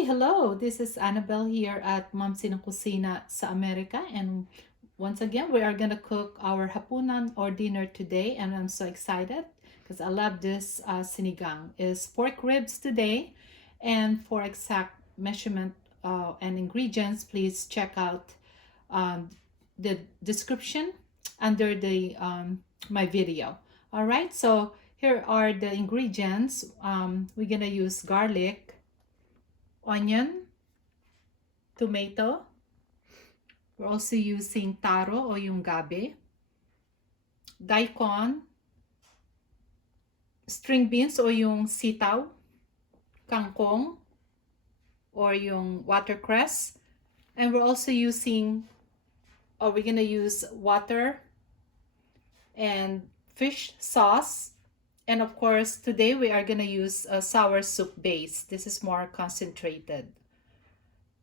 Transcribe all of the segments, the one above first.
Hi, hello. This is Annabelle here at Mom Sinang Kusina sa America, and once again we are gonna cook our hapunan or dinner today, and I'm so excited because I love this sinigang. Is pork ribs today, and for exact measurement and ingredients, please check out um, the description under the my video. All right, so here are the ingredients. We're gonna use garlic, onion, tomato. We're also using taro o yung gabi, daikon, string beans o yung sitaw, kangkong or yung watercress. And we're also using, or we're gonna use water and fish sauce. And of course, today we are gonna use a sour soup base. This is more concentrated.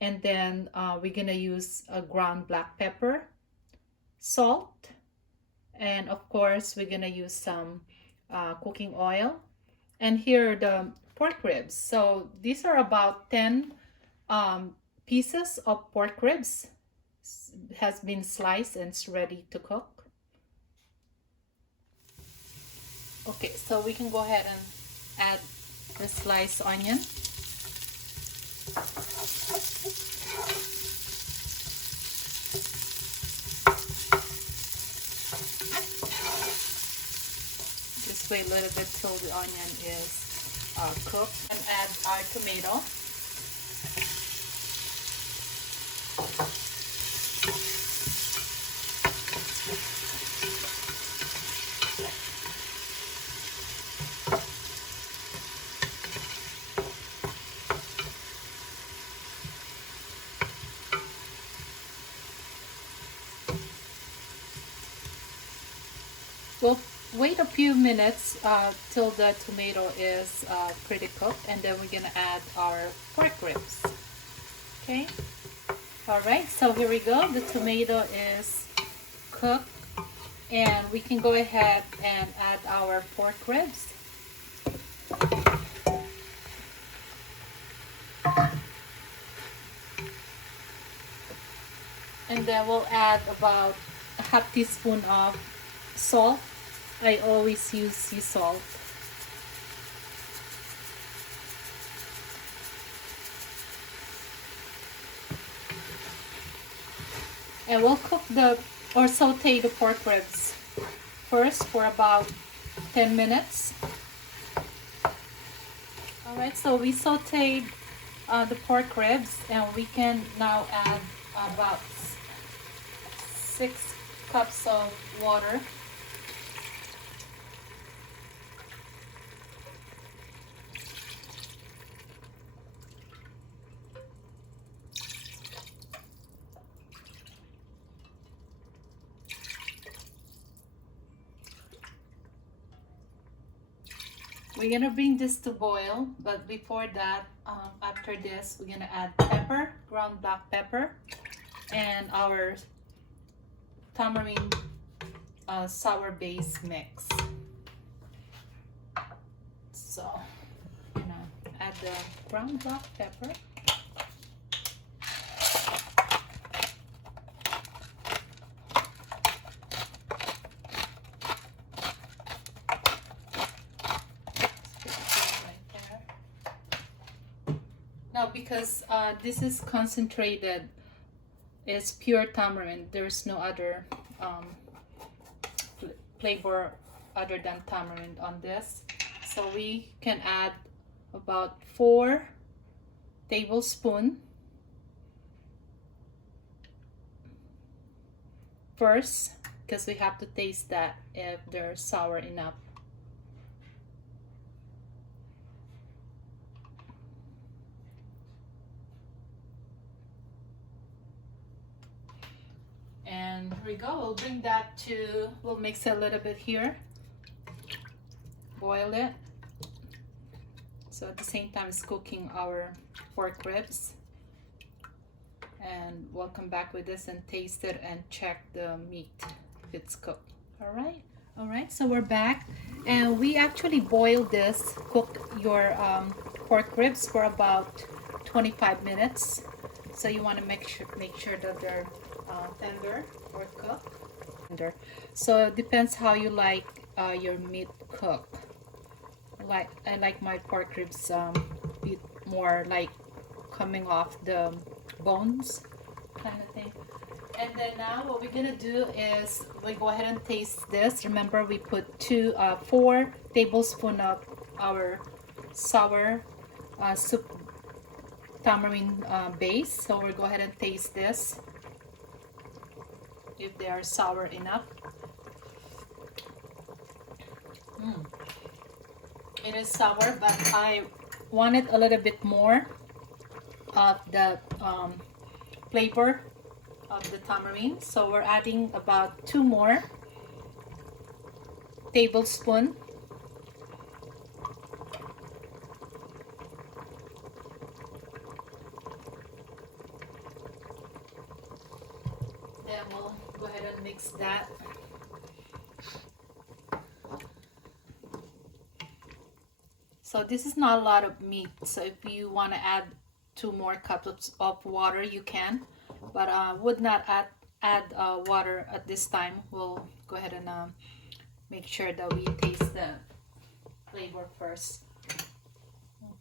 And then we're gonna use a ground black pepper, salt, and of course we're gonna use some cooking oil. And here are the pork ribs. So these are about 10 pieces of pork ribs. Has been sliced and it's ready to cook. Okay, so we can go ahead and add the sliced onion. Just wait a little bit till the onion is cooked, and add our tomato. We'll wait a few minutes till the tomato is pretty cooked, and then we're gonna add our pork ribs. Okay, all right, so here we go. The tomato is cooked, and we can go ahead and add our pork ribs. And then we'll add about a half teaspoon of salt. I always use sea salt. And we'll cook or saute the pork ribs first for about 10 minutes. Alright, so we sauteed the pork ribs, and we can now add about 6 cups of water. We're gonna bring this to boil, but before that, after this, we're gonna add pepper, ground black pepper, and our tamarind sour base mix. So, add the ground black pepper. Now, because this is concentrated, it's pure tamarind. There's no other flavor other than tamarind on this. So we can add about 4 tablespoons first, because we have to taste that if they're sour enough. And here we go. We'll bring that to, we'll mix it a little bit here, boil it. So at the same time it's cooking our pork ribs. And we'll come back with this and taste it and check the meat if it's cooked. All right, so we're back, and we actually boiled this, cook your pork ribs for about 25 minutes. So you want to make sure that they're tender or cooked. So it depends how you like your meat cooked. I like my pork ribs bit more like coming off the bones kind of thing. And then now what we're gonna do is we go ahead and taste this. Remember, we put 4 tablespoons of our sour soup tamarind base. So we'll go ahead and taste this if they are sour enough. It is sour, but I wanted a little bit more of the flavor of the tamarind, so we're adding about 2 more tablespoons. Then we'll go ahead and mix that. So this is not a lot of meat, so if you want to add 2 more cups of water, you can, but would not add water at this time. We'll go ahead and make sure that we taste the flavor first.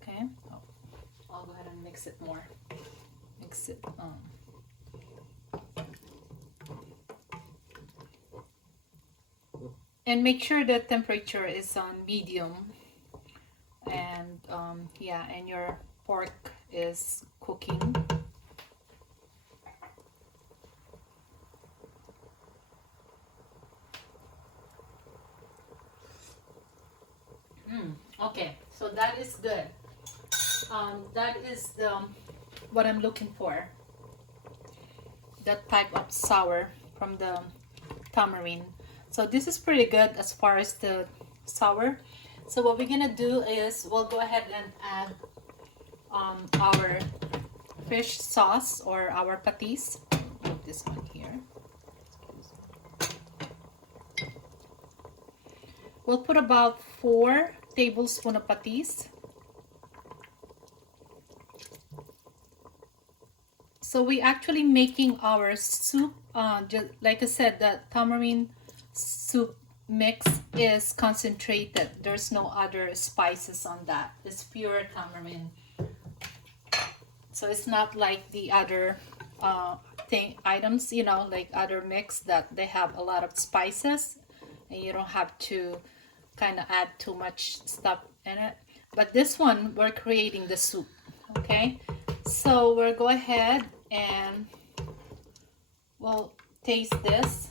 Okay, I'll go ahead and mix it more. Mix it. And make sure the temperature is on medium. And yeah, and your pork is cooking. Okay, so that is good. That is what I'm looking for. That type of sour from the tamarind. So this is pretty good as far as the sour. So what we're gonna do is we'll go ahead and add our fish sauce or our patis. Put this one here. We'll put about 4 tablespoons of patis. So we actually making our soup. Just like I said, the tamarind soup mix is concentrated. There's no other spices on that. It's pure tamarind. So it's not like the other items, you know, like other mix that they have a lot of spices and you don't have to kind of add too much stuff in it. But this one, we're creating the soup. Okay, so we'll go ahead and we'll taste this.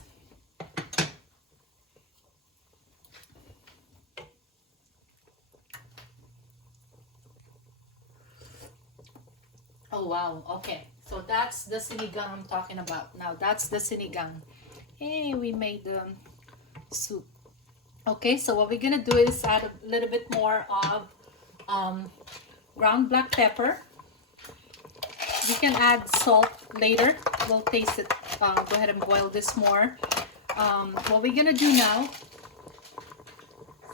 Oh wow, okay, so that's the sinigang I'm talking about. Now that's the sinigang. Hey, we made the soup. Okay, so what we're gonna do is add a little bit more of ground black pepper. You can add salt later. We'll taste it. Go ahead and boil this more. What we're gonna do now,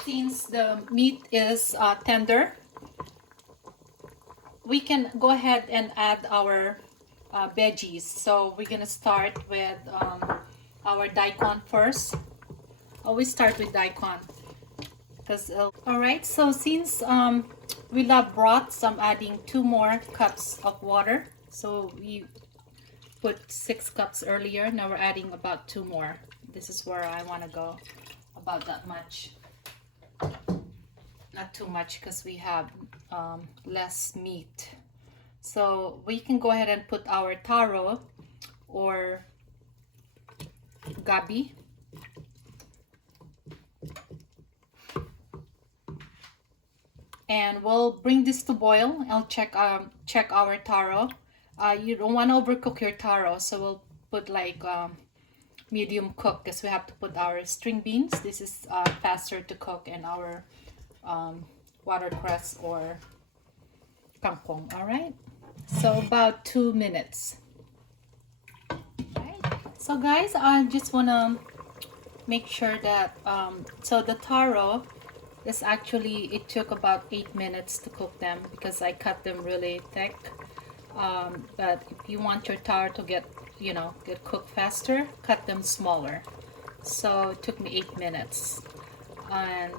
since the meat is tender, we can go ahead and add our veggies. So we're gonna start with our daikon first. Always start with daikon because all right, so since we love broths, I'm adding 2 more cups of water. So we put 6 cups earlier, now we're adding about 2 more. This is where I want to go, about that much, not too much because we have less meat. So we can go ahead and put our taro or gabi. And we'll bring this to boil. I'll check our taro. You don't want to overcook your taro, so we'll put like medium cook because we have to put our string beans. This is faster to cook, and our watercress or kangkong. All right, so about 2 minutes. Right. So guys, I just want to make sure that so the taro is actually, it took about 8 minutes to cook them because I cut them really thick. But if you want your taro to get, get cooked faster, cut them smaller. So it took me 8 minutes. And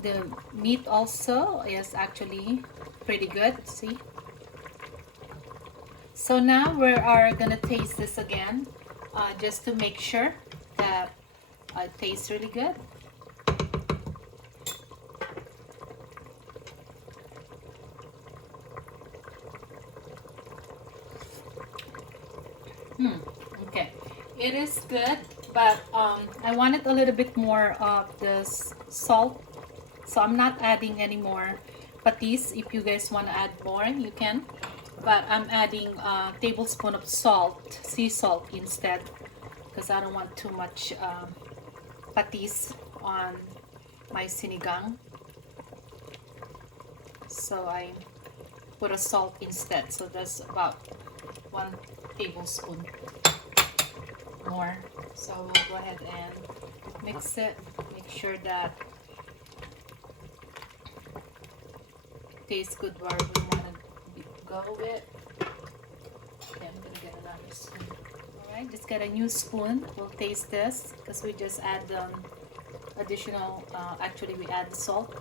the meat also is actually pretty good, see? So now we are gonna taste this again, just to make sure that it tastes really good. Okay, it is good, but I wanted a little bit more of this salt, so I'm not adding any more patis. If you guys want to add more, you can, but I'm adding a tablespoon of salt, sea salt instead, because I don't want too much patis on my sinigang, so I put a salt instead. So that's about 1 tablespoon more. So we'll go ahead and mix it, make sure that it tastes good where we want to go with. Okay, I'm gonna get another spoon. Alright, just get a new spoon. We'll taste this because we just add additional, actually we add the salt.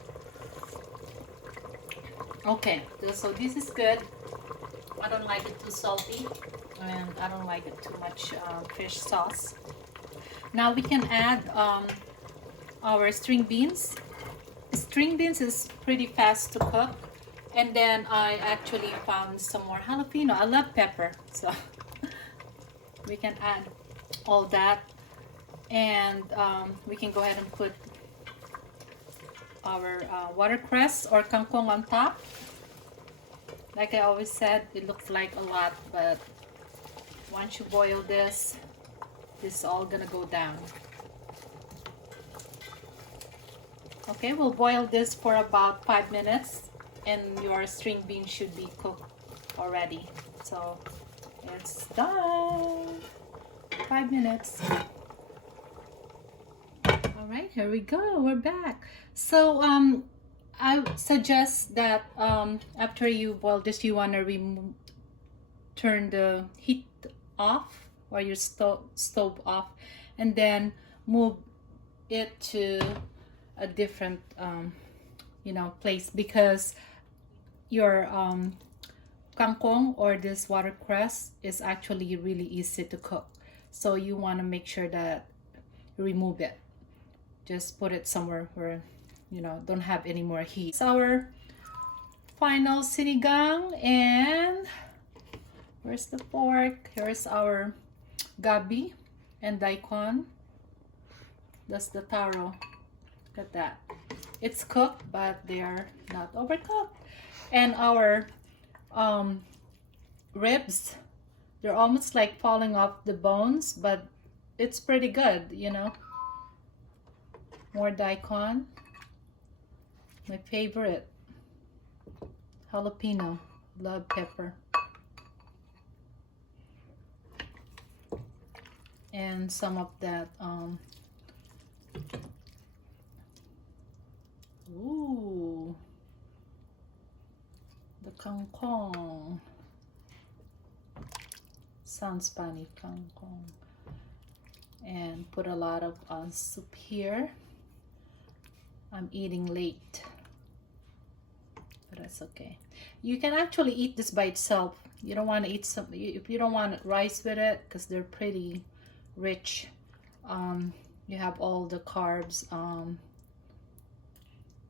Okay, so this is good. I don't like it too salty, and I don't like it too much fish sauce. Now we can add our string beans. String beans is pretty fast to cook, and then I actually found some more jalapeno. I love pepper, so we can add all that, and we can go ahead and put our watercress or kangkong on top. Like I always said, it looks like a lot, but once you boil this is all gonna go down. Okay, we'll boil this for about 5 minutes, and your string bean should be cooked already. So it's done. 5 minutes. All right, here we go. We're back. So I suggest that after you boil this, you want to turn the heat off, or your stove off, and then move it to a different place, because your kangkong or this watercress is actually really easy to cook. So you want to make sure that you remove it. Just put it somewhere where don't have any more heat. It's our final sinigang, and where's the fork? Here's our gabi and daikon. That's the taro. Look at that. It's cooked, but they are not overcooked. And our ribs, they're almost like falling off the bones, but it's pretty good, More daikon. My favorite, jalapeno. Love pepper. And some of that ooh, the kangkong. Sounds funny, kangkong. And put a lot of soup here. I'm eating late, but that's okay. You can actually eat this by itself. You don't want to eat some, if you don't want rice with it, because they're pretty rich. You have all the carbs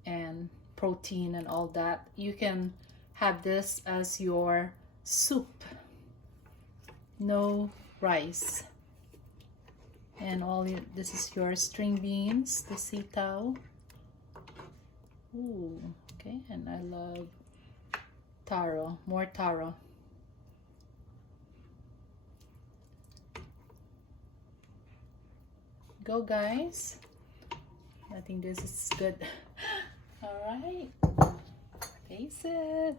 and protein and all that. You can have this as your soup, no rice. And this is your string beans, the sitaw. Ooh, okay, and I love taro, more taro. Go, guys. I think this is good. All right, taste it.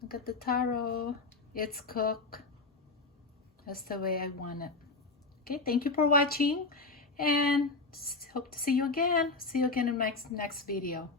Look at the taro. It's cooked. That's the way I want it. Okay, thank you for watching, and hope to see you again. See you again in my next video.